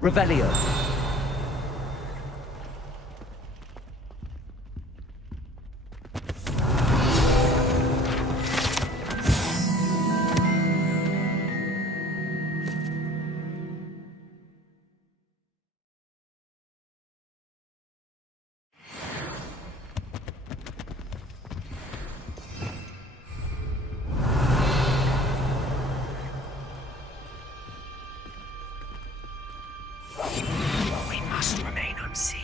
Revelio. We must remain unseen.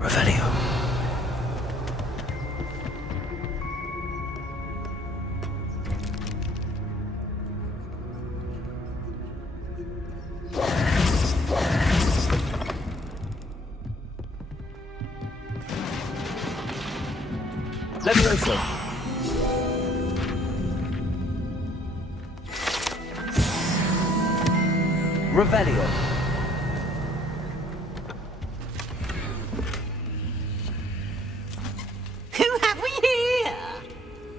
Revelio. Levioso. Revelio. Who have we here?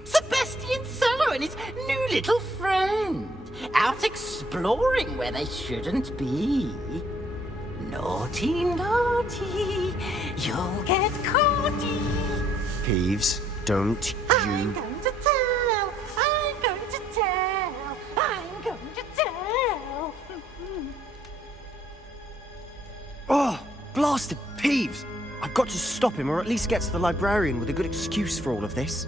Sebastian Solo and his new little friend. Out exploring where they shouldn't be. Naughty, naughty. You'll get caughty. Peeves, don't I'm you... going to tell. I'm going to tell. I'm going to tell. Oh, blasted Peeves! I've got to stop him, or at least get to the librarian with a good excuse for all of this.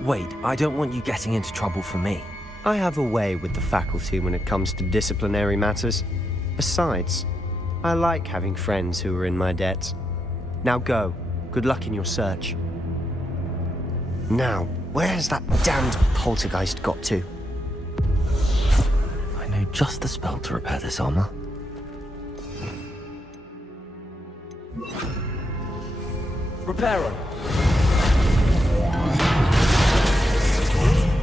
Wait, I don't want you getting into trouble for me. I have a way with the faculty when it comes to disciplinary matters. Besides, I like having friends who are in my debt. Now go. Good luck in your search. Now, where's that damned poltergeist got to? I know just the spell to repair this armor. Reparo.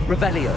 Revelio.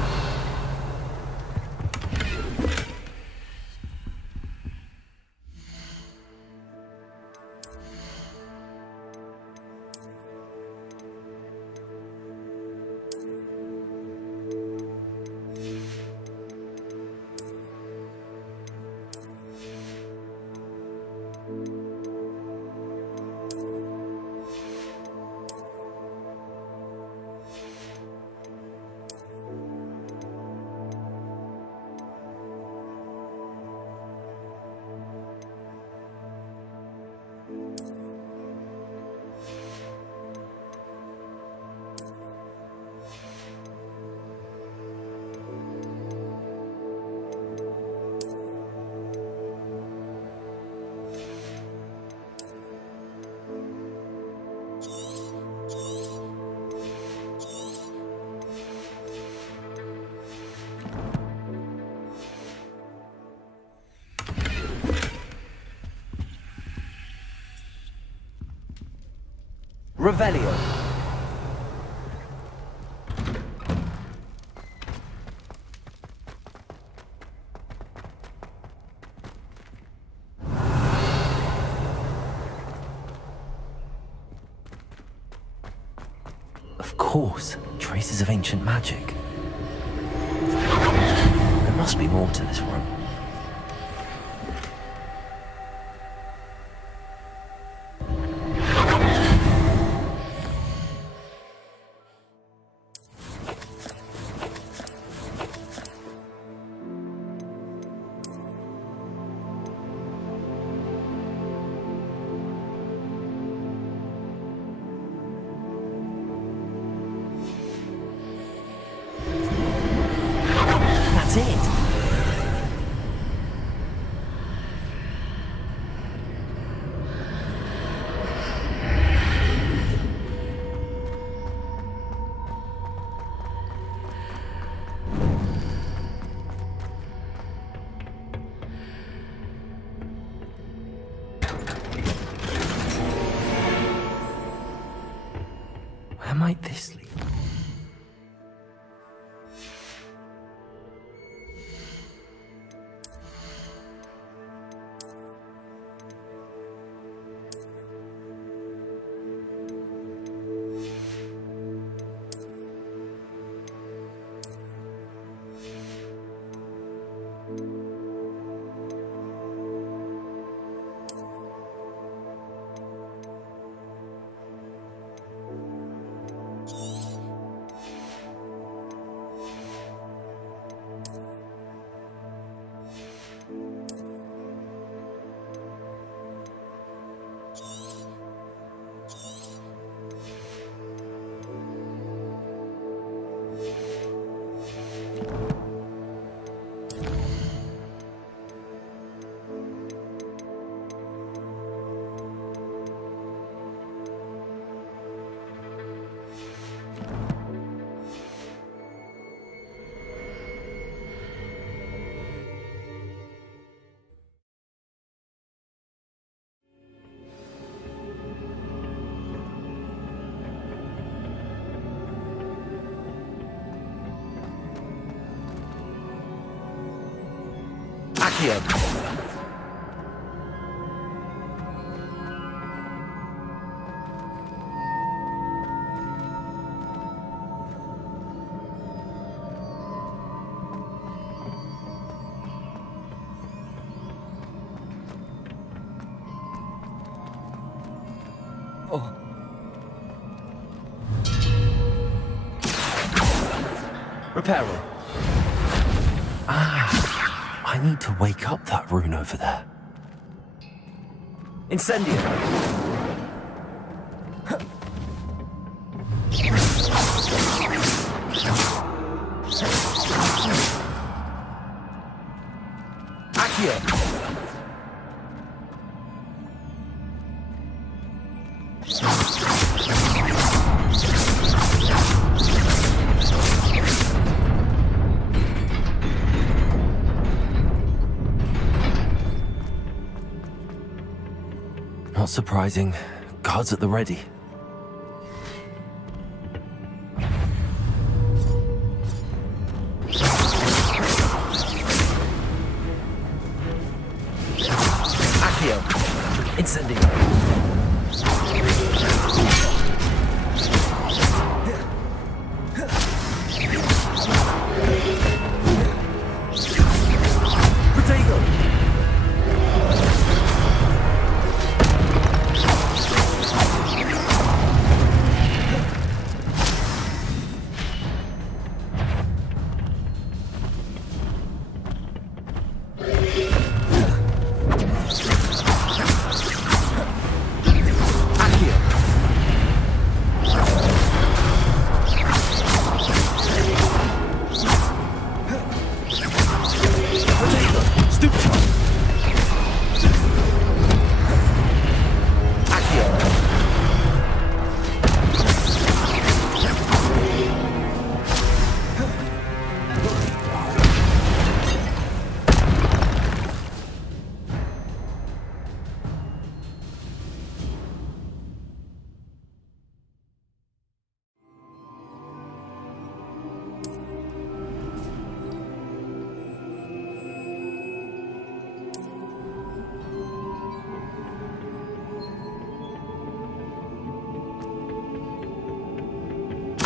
Revelio. Of course, traces of ancient magic. There must be more to this room. That's it. Where might this lead? Accio. Oh. Reparo. I need to wake up that rune over there. Incendio. Accio. Not surprising. Guards at the ready. Accio. Incendio. Protego.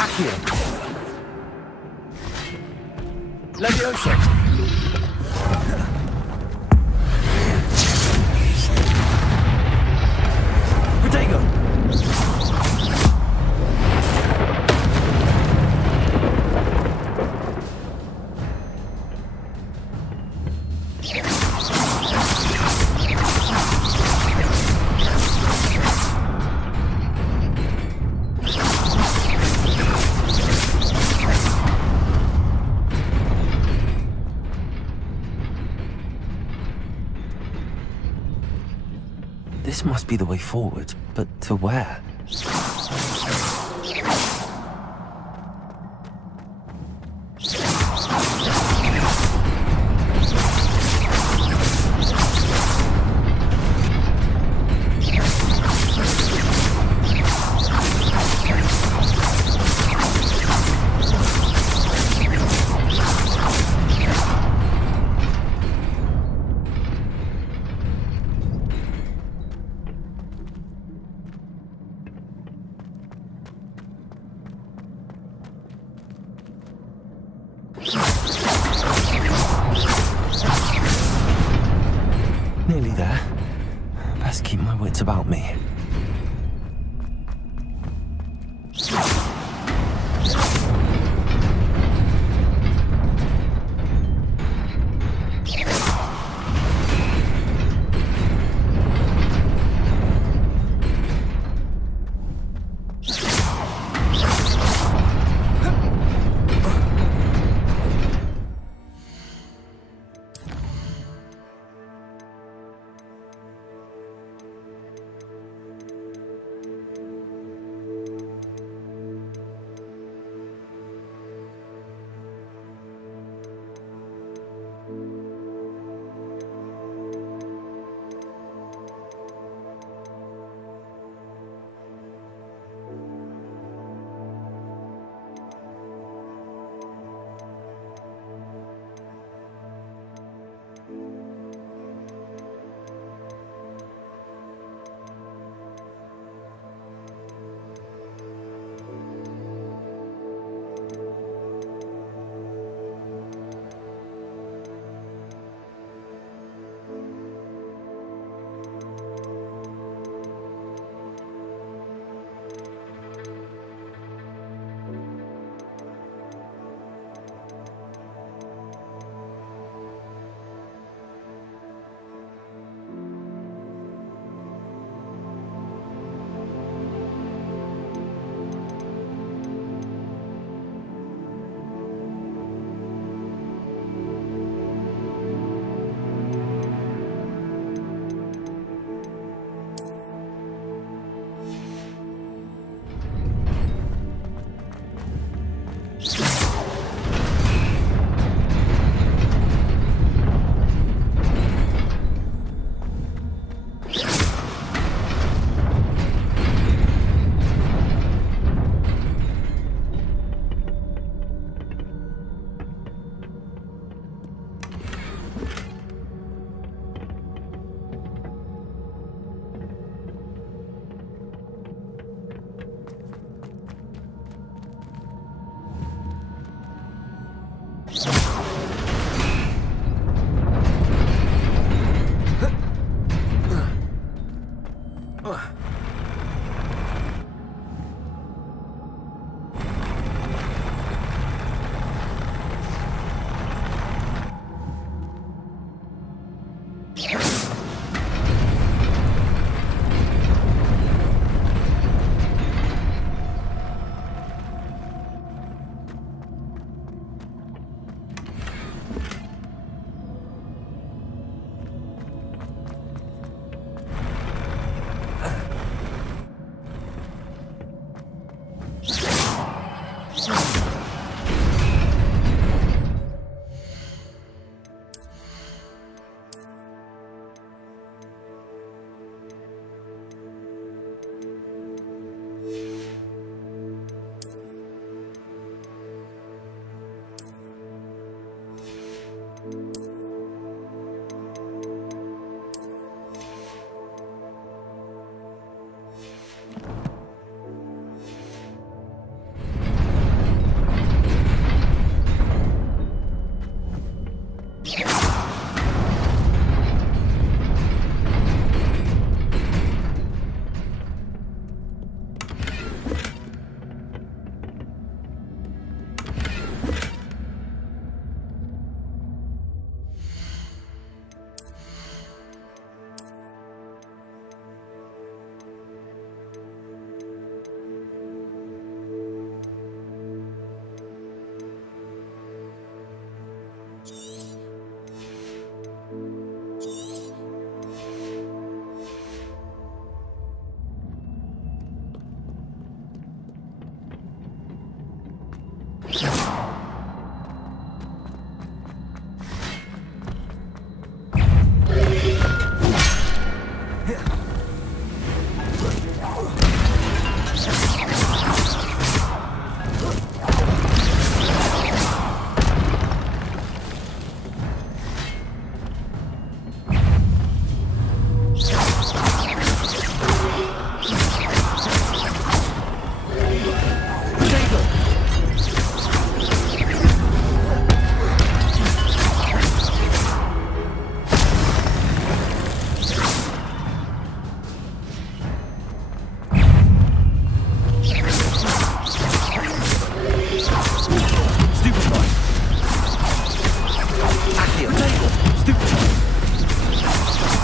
Accio. Levioso. Protego. This must be the way forward, but to where? Nearly there. Best keep my wits about me.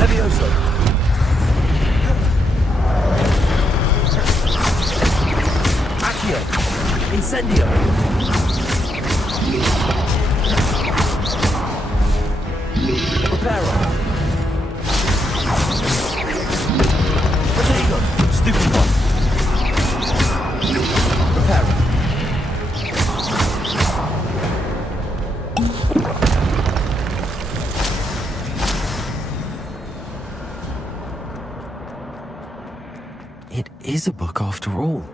Levioso. Accio. Incendio. Preparo. Protego. Stupid one. Preparo. It is a book after all.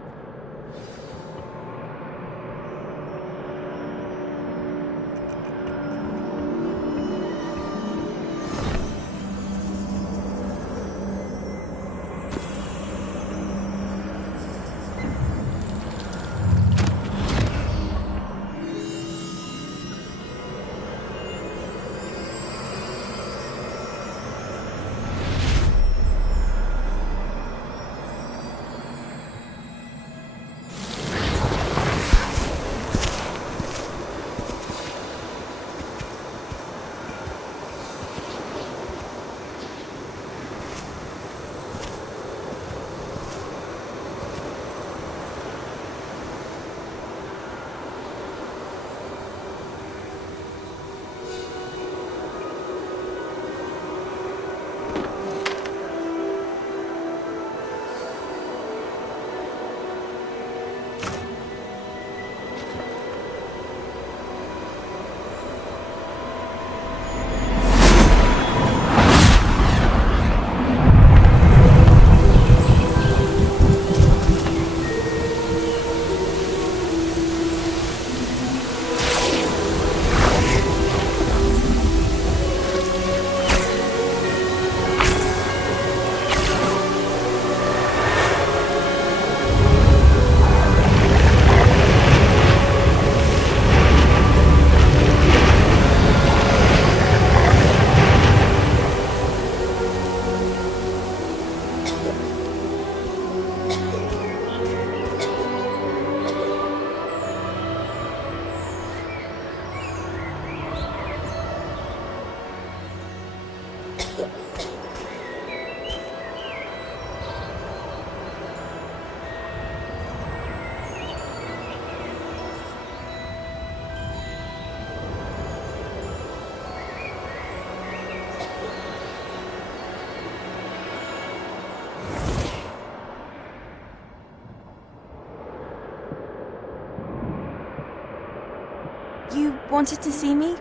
You wanted to see me?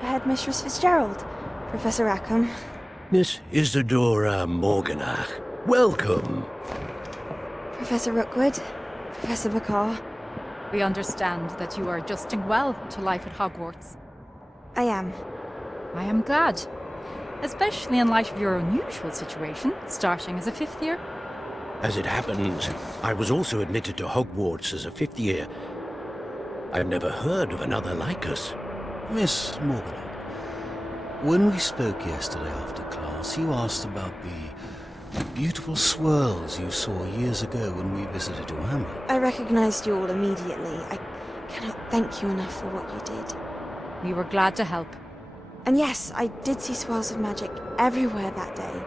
Headmistress Fitzgerald, Professor Rackham. Miss Isadora Morganach, welcome. Professor Rookwood, Professor Bakar. We understand that you are adjusting well to life at Hogwarts. I am. I am glad. Especially in light of your unusual situation, starting as a 5th year. As it happens, I was also admitted to Hogwarts as a 5th year. I've never heard of another like us. Miss Morgan, when we spoke yesterday after class, you asked about the beautiful swirls you saw years ago when we visited your hamlet. I recognized you all immediately. I cannot thank you enough for what you did. We were glad to help. And yes, I did see swirls of magic everywhere that day.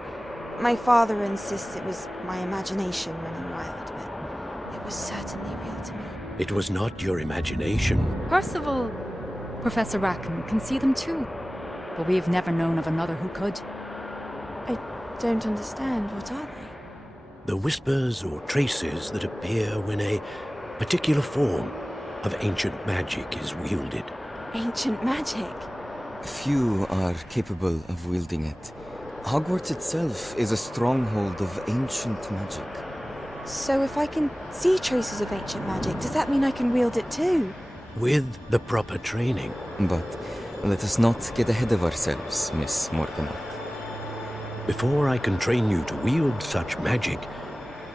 My father insists it was my imagination running wild, but it was certainly real to me. It was not your imagination. Percival, Professor Rackham can see them too. But we have never known of another who could. I don't understand. What are they? The whispers or traces that appear when a particular form of ancient magic is wielded. Ancient magic? Few are capable of wielding it. Hogwarts itself is a stronghold of ancient magic. So if I can see traces of ancient magic, does that mean I can wield it too? With the proper training. But let us not get ahead of ourselves, Miss Morganach. Before I can train you to wield such magic,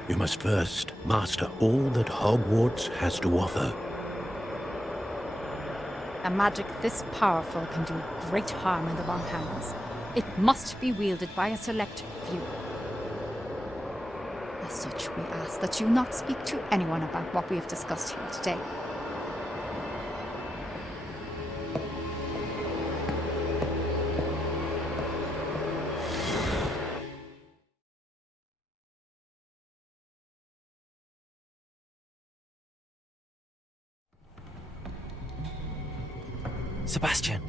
you must first master all that Hogwarts has to offer. A magic this powerful can do great harm in the wrong hands. It must be wielded by a select few. As such, we ask that you not speak to anyone about what we have discussed here today. Sebastian.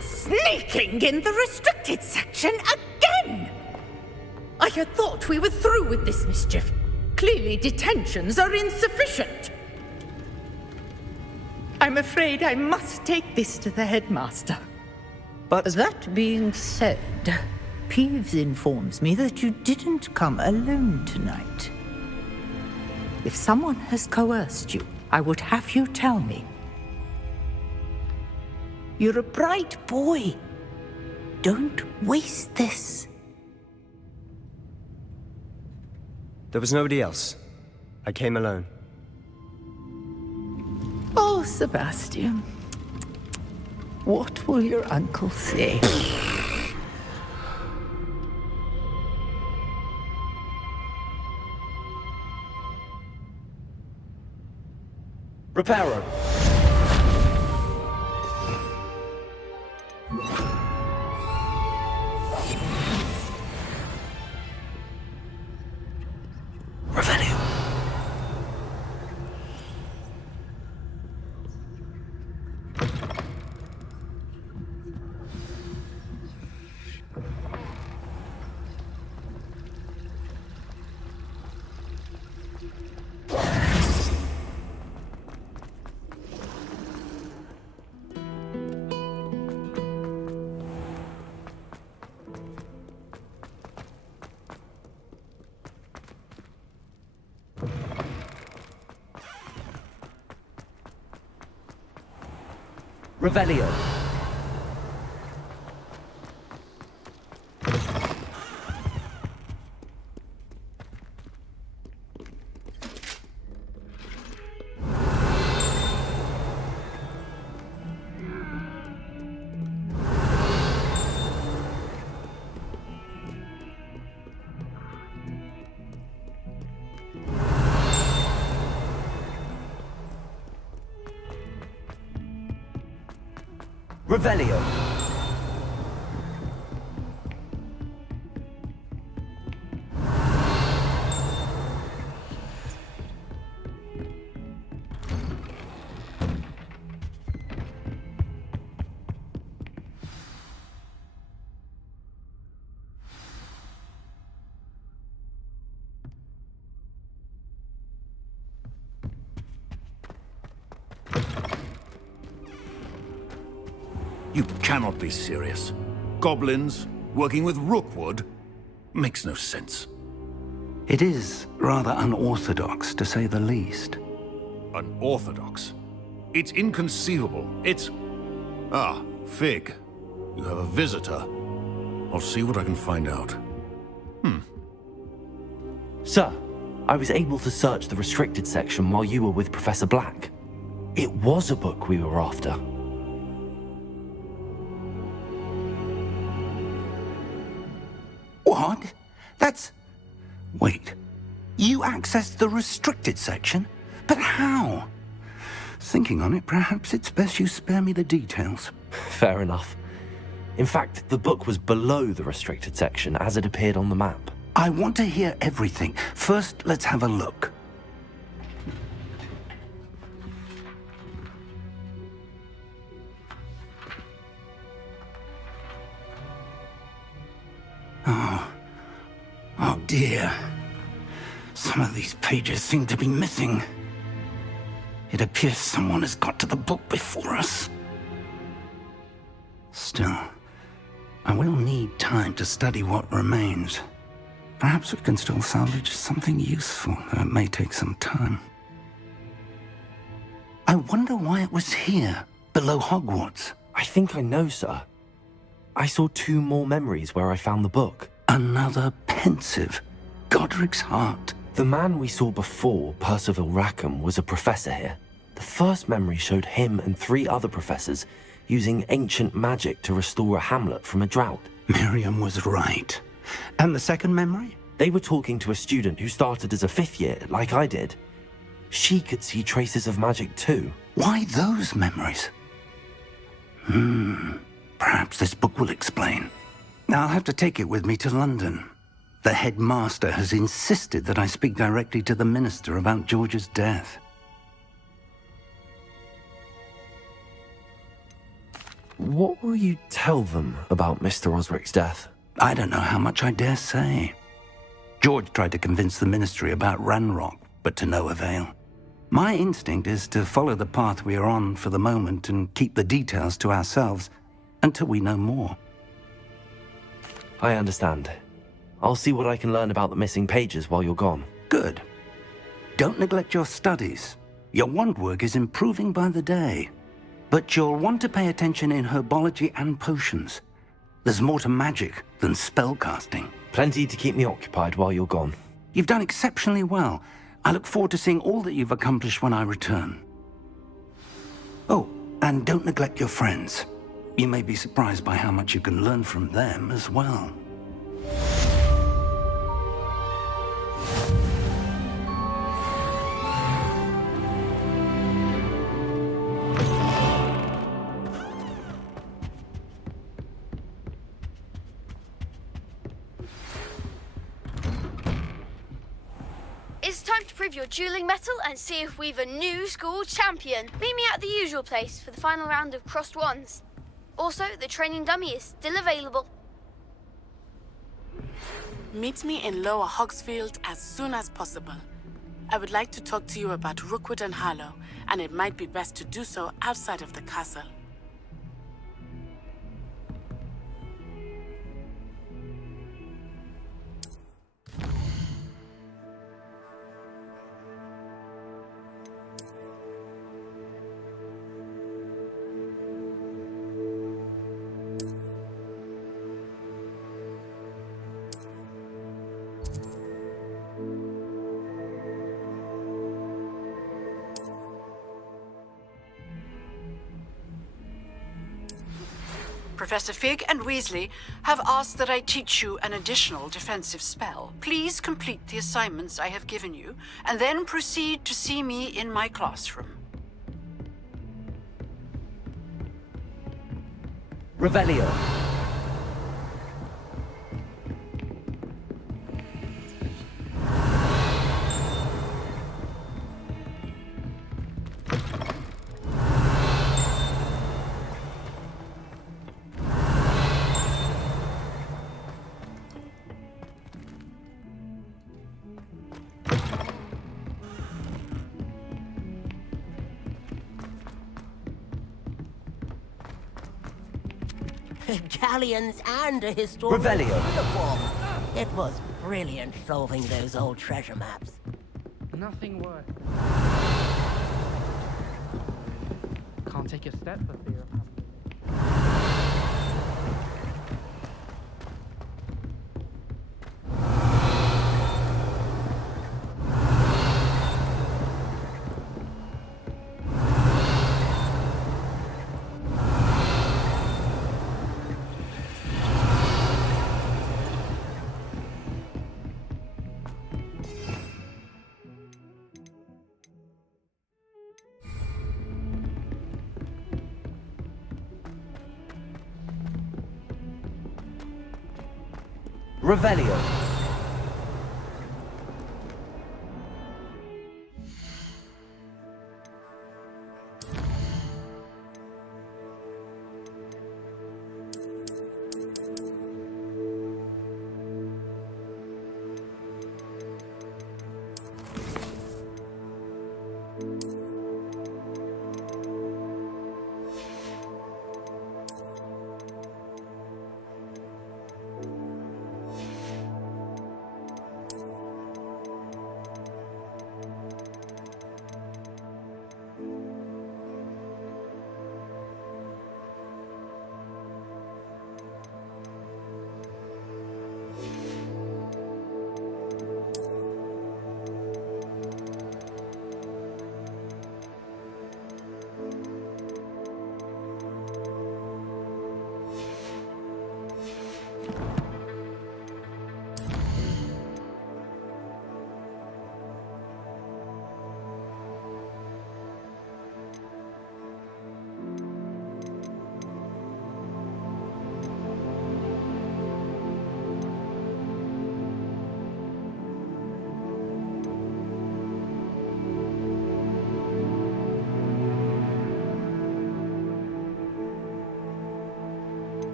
Sneaking in the restricted section again! I had thought we were through with this mischief. Clearly detentions are insufficient. I'm afraid I must take this to the headmaster. But That being said, Peeves informs me that you didn't come alone tonight. If someone has coerced you, I would have you tell me. You're a bright boy. Don't waste this. there was nobody else. I came alone. Oh, Sebastian. What will your uncle say? Reparo. Revelio. Revelio. Revelio. You cannot be serious. Goblins working with Rookwood makes no sense. It is rather unorthodox, to say the least. Unorthodox? It's inconceivable. It's... Ah, Fig. You have a visitor. I'll see what I can find out. Sir, I was able to search the restricted section while you were with Professor Black. It was a book we were after. What? That's... Wait. You accessed the restricted section? But how? Thinking on it, perhaps it's best you spare me the details. Fair enough. In fact, the book was below the restricted section as it appeared on the map. I want to hear everything. First, let's have a look. Oh dear. Some of these pages seem to be missing. It appears someone has got to the book before us. Still, I will need time to study what remains. Perhaps we can still salvage something useful, though it may take some time. I wonder why it was here, below Hogwarts. I think I know, sir. I saw 2 more memories where I found the book. Another pensive. Godric's heart. The man we saw before, Percival Rackham, was a professor here. The first memory showed him and 3 other professors using ancient magic to restore a hamlet from a drought. Miriam was right. And the second memory? They were talking to a student who started as a 5th year, like I did. She could see traces of magic too. Why those memories? Perhaps this book will explain. I'll have to take it with me to London. The headmaster has insisted that I speak directly to the minister about George's death. What will you tell them about Mr. Osric's death? I don't know how much I dare say. George tried to convince the ministry about Ranrock, but to no avail. My instinct is to follow the path we are on for the moment and keep the details to ourselves until we know more. I understand. I'll see what I can learn about the missing pages while you're gone. Good. Don't neglect your studies. Your wand work is improving by the day. But you'll want to pay attention in herbology and potions. There's more to magic than spellcasting. Plenty to keep me occupied while you're gone. You've done exceptionally well. I look forward to seeing all that you've accomplished when I return. Oh, and don't neglect your friends. You may be surprised by how much you can learn from them as well. It's time to prove your dueling mettle and see if we've a new school champion. Meet me at the usual place for the final round of crossed wands. Also, the training dummy is still available. Meet me in Lower Hogsfield as soon as possible. I would like to talk to you about Rookwood and Harlow, and it might be best to do so outside of the castle. Professor Fig and Weasley have asked that I teach you an additional defensive spell. Please complete the assignments I have given you, and then proceed to see me in my classroom. Revelio. Galleons and a historical Revelio. uniform. It was brilliant solving those old treasure maps. Nothing worse. Can't take a step for fear of having. Revelio.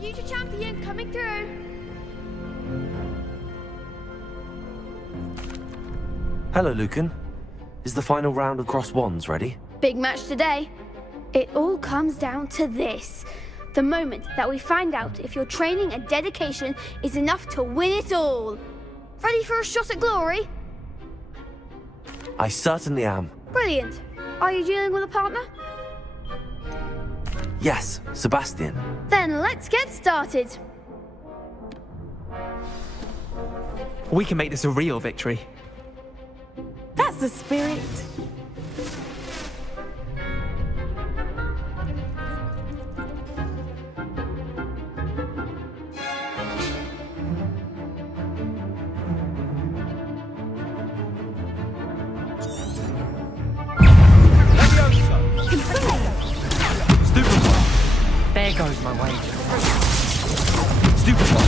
future champion coming through. Hello, Lucan. Is the final round of Cross Wands ready? Big match today. It all comes down to this. The moment that we find out if your training and dedication is enough to win it all. Ready for a shot at glory? I certainly am. Brilliant. Are you dealing with a partner? Yes, Sebastian. Then let's get started. We can make this a real victory. That's the spirit. There goes my wager. Stupefy.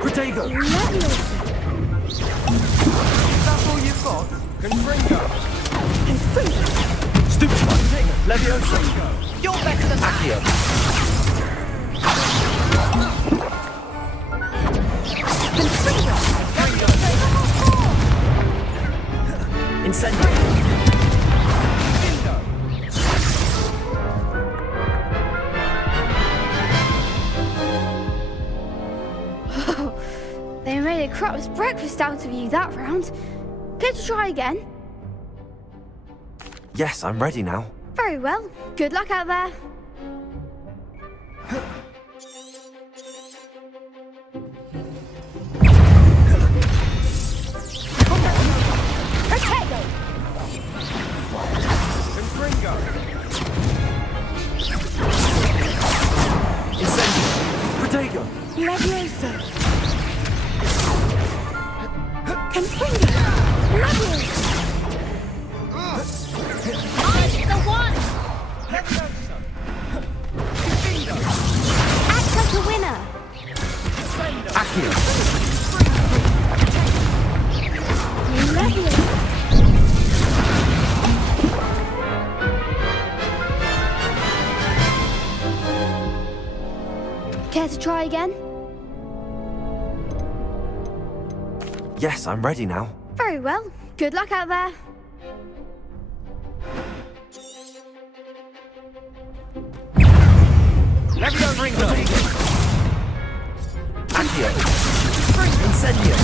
Protego. That's all you've got? Confringo. Stupefy. Leviosa. You're better than that. Accio. Incendio. They made a crap's breakfast out of you that round. Care to try again? Yes, I'm ready now. Very well. Good luck out there. Protego! Confringo. Incendio. Protego. Leviosa. Confringo. Leviosa. I'm the one! Leviosa. Act like a winner! Accio. Leviosa! Care to try again? Yes, I'm ready now. Very well. Good luck out there. Leviosa. Accio. Incendio.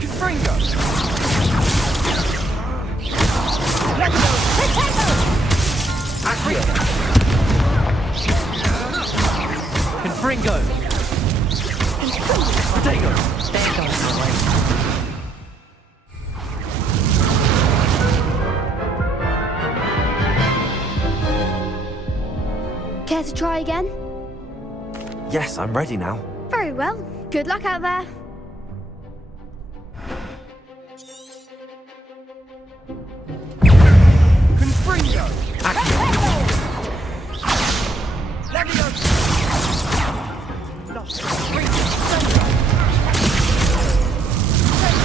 Confringo. Accio. Confringo. Protego. There goes my wager. Care to try again? Yes, I'm ready now. Very well. Good luck out there. Confringo. Accio. Leviosa.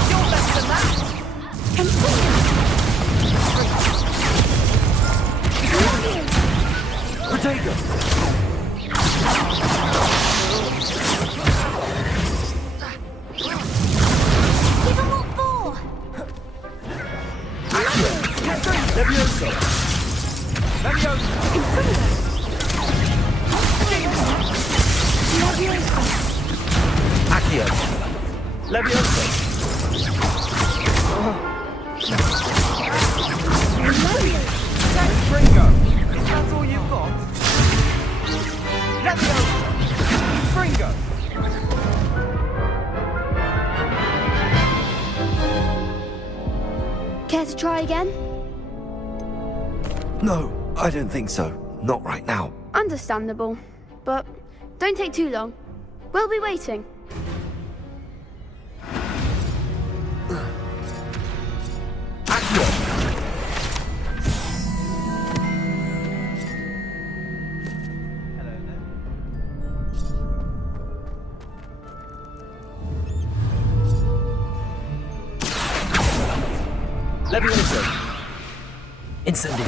You're less than that. Protego. Give them what for! Leviosa. Leviosa. Accio. Leviosa. Confringo. Is that all you've got? Leviosa. Confringo. Care to try again? No, I don't think so. Not right now. Understandable. But don't take too long. We'll be waiting. Levioso. Incendio.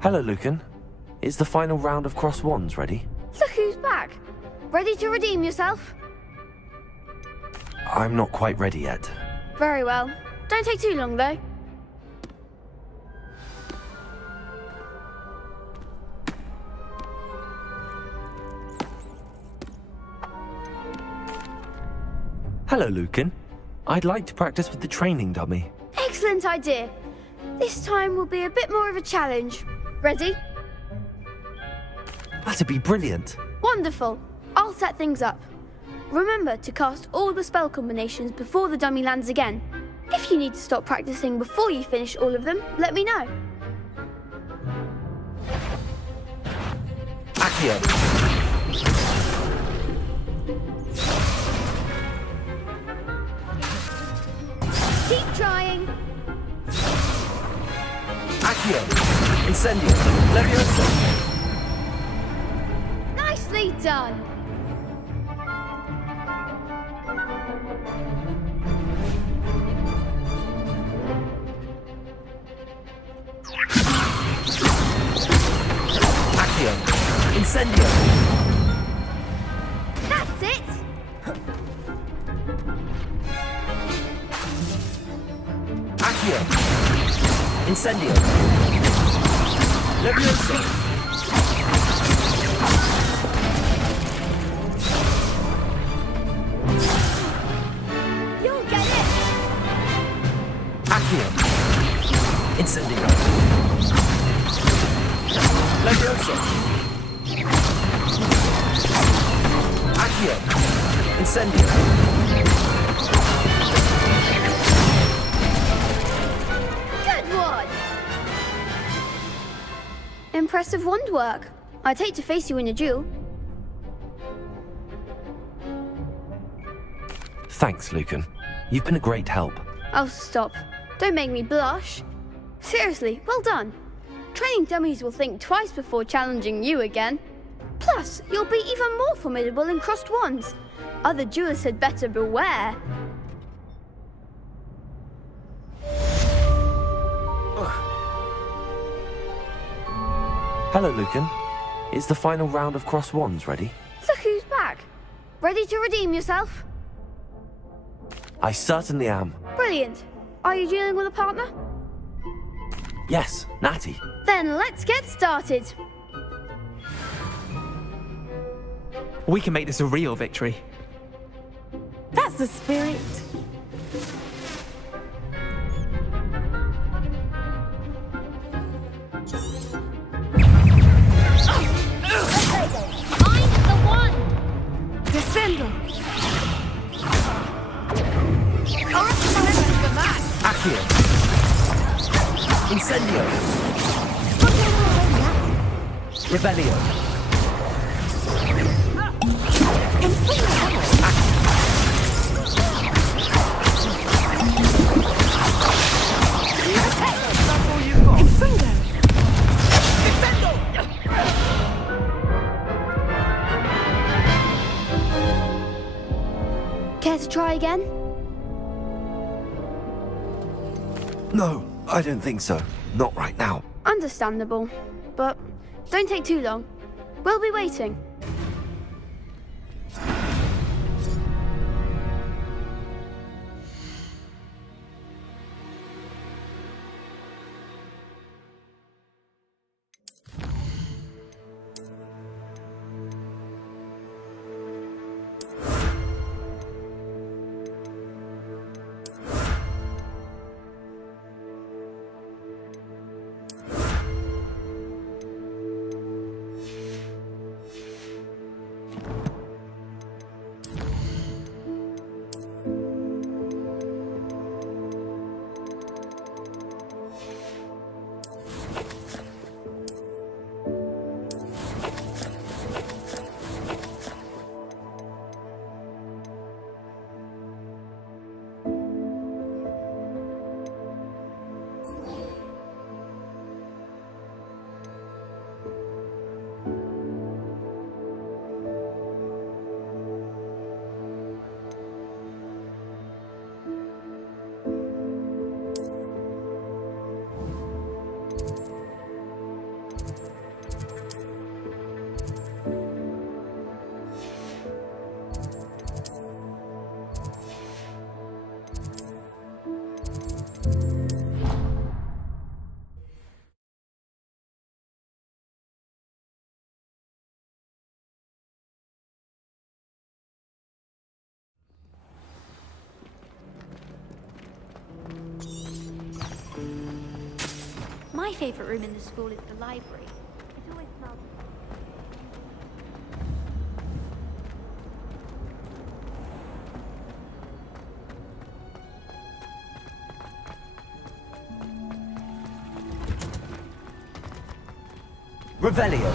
Hello, Lucan. Is the final round of Cross Wands ready? Look who's back. Ready to redeem yourself? I'm not quite ready yet. Very well. Don't take too long, though. Hello, Lucan. I'd like to practice with the training dummy. Excellent idea. This time will be a bit more of a challenge. Ready? That'd be brilliant. Wonderful. I'll set things up. Remember to cast all the spell combinations before the dummy lands again. If you need to stop practicing before you finish all of them, let me know. Accio. Keep trying. Accio. Incendio. Levioso. Nicely done. Accio. Incendio. That's it. Accio. Incendio. Levioso. You'll get it. Accio. Incendio. Levioso. Accio. Incendio. Good one. Impressive wand work. I'd hate to face you in a duel. Thanks, Lucan. You've been a great help. Oh, stop. Don't make me blush. Seriously, well done. Training dummies will think twice before challenging you again. Plus, you'll be even more formidable in crossed wands. Other duelists had better beware. Hello, Lucan. Is the final round of Cross Wands ready? Look who's back. Ready to redeem yourself? I certainly am. Brilliant. Are you dealing with a partner? Yes, Natty. Then let's get started. We can make this a real victory. That's the spirit. I'm the one. Descendo. Accio. Incendio. Rebellion. That's all you've got. Care to try again? No, I don't think so. Not right now. Understandable. But don't take too long. We'll be waiting. My favourite room in the school is the library. It always smells. Revelio.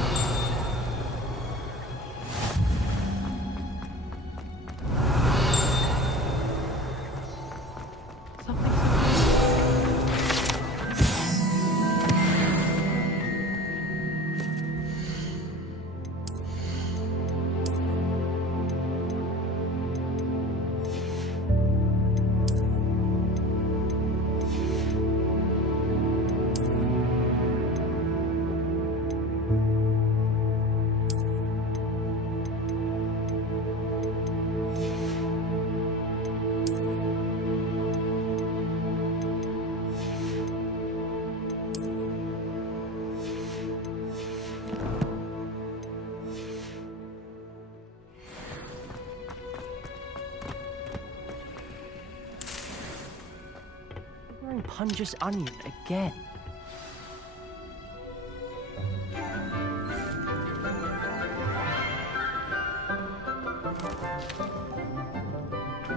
Wearing Punja's onion again.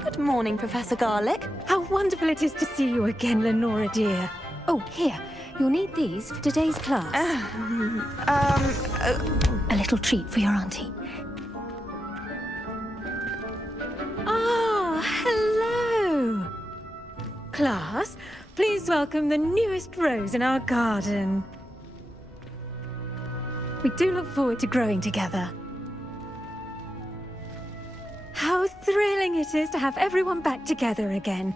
Good morning, Professor Garlick. How wonderful it is to see you again, Lenora dear. Oh, here. You'll need these for today's class. A little treat for your auntie. Ah, hello. Class, please welcome the newest rose in our garden. We do look forward to growing together. How thrilling it is to have everyone back together again.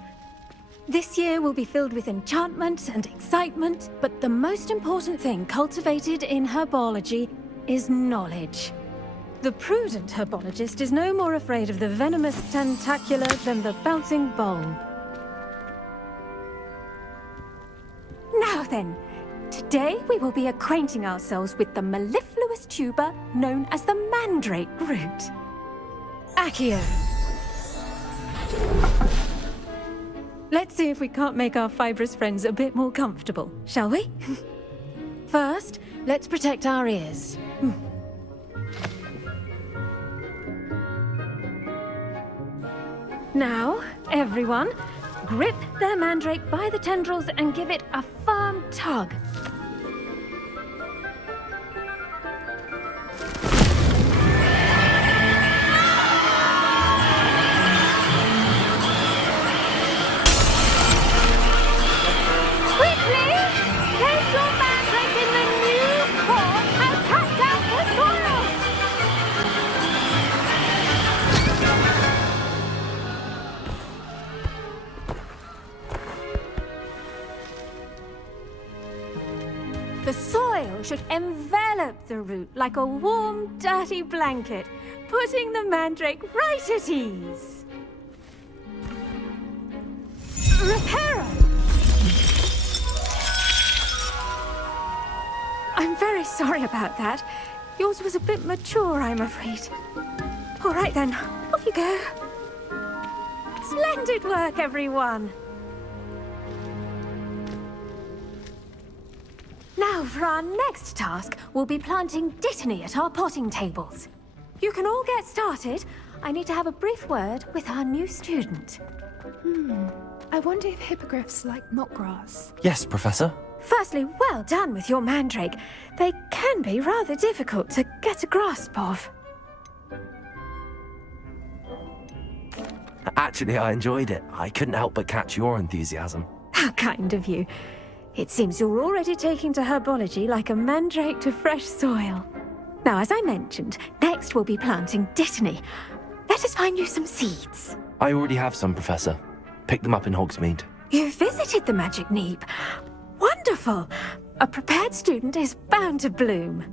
This year will be filled with enchantment and excitement, but the most important thing cultivated in herbology is knowledge. The prudent herbologist is no more afraid of the venomous tentacula than the bouncing bulb. Now then, today we will be acquainting ourselves with the mellifluous tuber known as the mandrake root. Accio. Let's see if we can't make our fibrous friends a bit more comfortable, shall we? First, let's protect our ears. Now, everyone, grip their mandrake by the tendrils and give it a firm tug. Quickly! Place your mandrake in the new pot and cut down the soil! The soil should envelop the root like a warm, dirty blanket, putting the mandrake right at ease. Reparo! I'm very sorry about that. Yours was a bit mature, I'm afraid. All right then, off you go. Splendid work, everyone. Now, for our next task, we'll be planting dittany at our potting tables. You can all get started. I need to have a brief word with our new student. I wonder if hippogriffs like knotgrass. Yes, Professor. Firstly, well done with your mandrake. They can be rather difficult to get a grasp of. Actually, I enjoyed it. I couldn't help but catch your enthusiasm. How kind of you. It seems you're already taking to herbology like a mandrake to fresh soil. Now, as I mentioned, next we'll be planting dittany. Let us find you some seeds. I already have some, Professor. Picked them up in Hogsmeade. You visited the Magic Neep. Wonderful! A prepared student is bound to bloom.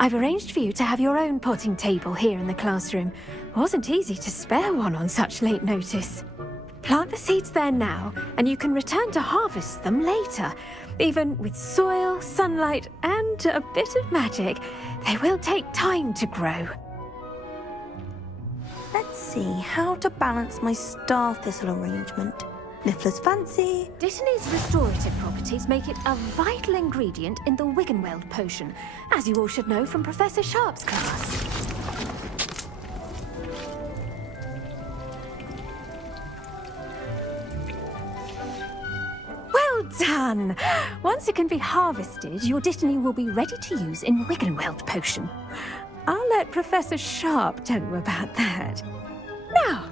I've arranged for you to have your own potting table here in the classroom. Wasn't easy to spare one on such late notice. Plant the seeds there now, and you can return to harvest them later. Even with soil, sunlight, and a bit of magic, they will take time to grow. Let's see how to balance my star thistle arrangement. Niffler's fancy. Dittany's restorative properties make it a vital ingredient in the Wiggenweld potion, as you all should know from Professor Sharp's class. Well done! Once it can be harvested, your Dittany will be ready to use in Wiggenweld potion. I'll let Professor Sharp tell you about that. Now,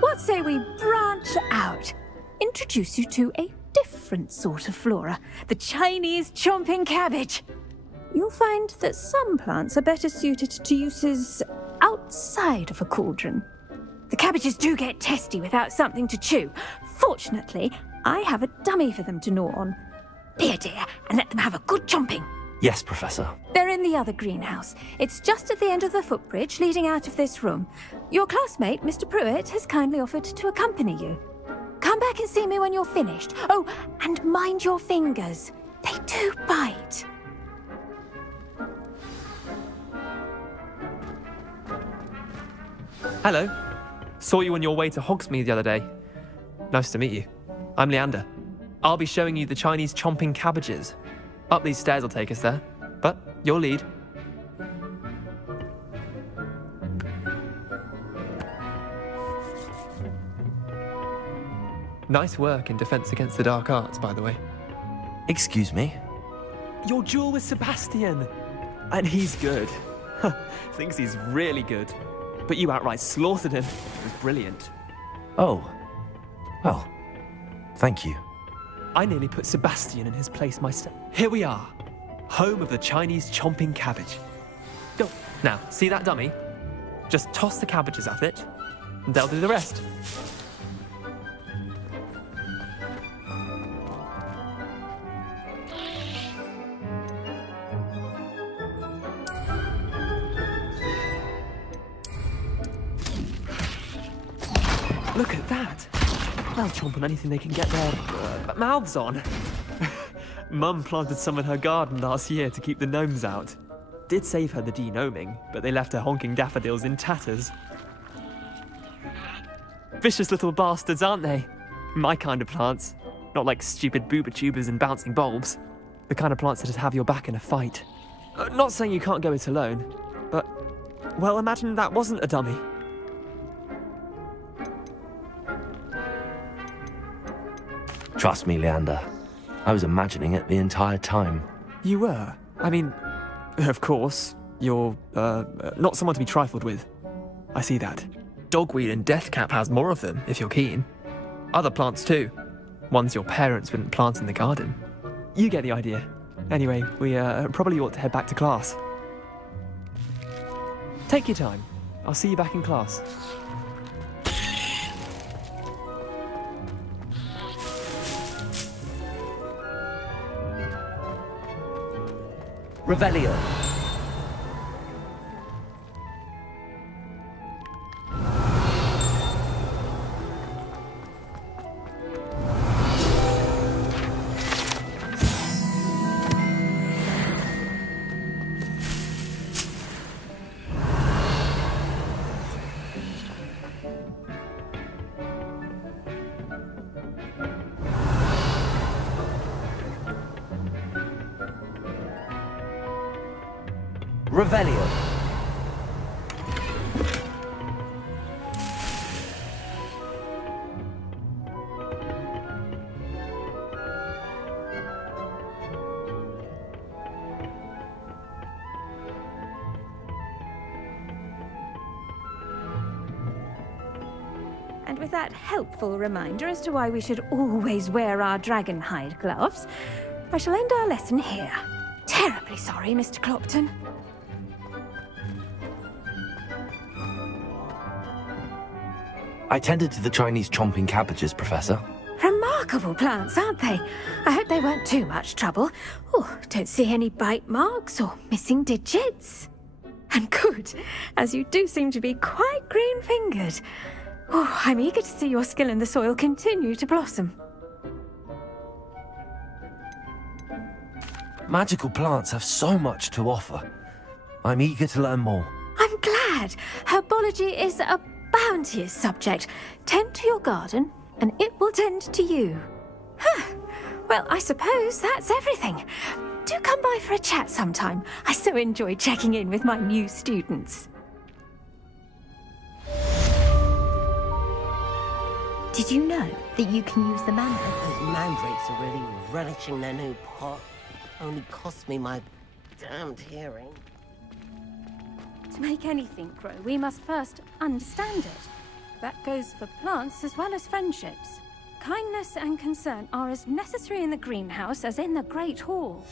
what say we branch out? Introduce you to a different sort of flora, the Chinese chomping cabbage. You'll find that some plants are better suited to uses outside of a cauldron. The cabbages do get testy without something to chew. Fortunately, I have a dummy for them to gnaw on. Be a dear and let them have a good chomping. Yes, Professor. They're in the other greenhouse. It's just at the end of the footbridge leading out of this room. Your classmate, Mr. Pruitt, has kindly offered to accompany you. Come back and see me when you're finished. Oh, and mind your fingers. They do bite. Hello. Saw you on your way to Hogsmeade the other day. Nice to meet you. I'm Leander. I'll be showing you the Chinese chomping cabbages. Up these stairs will take us there, but your lead. Nice work in Defense Against the Dark Arts, by the way. Excuse me? Your duel with Sebastian! And he's good. Thinks he's really good. But you outright slaughtered him. It was brilliant. Oh. Well, thank you. I nearly put Sebastian in his place myself. Here we are. Home of the Chinese chomping cabbage. Go. Now, see that dummy? Just toss the cabbages at it, and they'll do the rest. Look at that! They'll chomp on anything they can get their mouths on. Mum planted some in her garden last year to keep the gnomes out. Did save her the de-gnoming, but they left her honking daffodils in tatters. Vicious little bastards, aren't they? My kind of plants. Not like stupid booba tubers and bouncing bulbs. The kind of plants that'd have your back in a fight. Not saying you can't go it alone, but, well, imagine that wasn't a dummy. Trust me, Leander. I was imagining it the entire time. You were? I mean, of course, you're, not someone to be trifled with. I see that. Dogweed and deathcap has more of them, if you're keen. Other plants too. Ones your parents wouldn't plant in the garden. You get the idea. Anyway, we probably ought to head back to class. Take your time. I'll see you back in class. Revelio. Revelio. And with that helpful reminder as to why we should always wear our dragon hide gloves, I shall end our lesson here. Terribly sorry, Mr. Clopton. I tended to the Chinese chomping cabbages, Professor. Remarkable plants, aren't they? I hope they weren't too much trouble. Oh, don't see any bite marks or missing digits. And good, as you do seem to be quite green-fingered. Oh, I'm eager to see your skill in the soil continue to blossom. Magical plants have so much to offer. I'm eager to learn more. I'm glad. Herbology is a bounteous subject. Tend to your garden, and it will tend to you. Huh. Well, I suppose that's everything. Do come by for a chat sometime. I so enjoy checking in with my new students. Did you know that you can use the mandrake? Those mandrakes are really relishing their new pot. Only cost me my damned hearing. To make anything grow, we must first understand it. That goes for plants as well as friendships. Kindness and concern are as necessary in the greenhouse as in the Great Hall.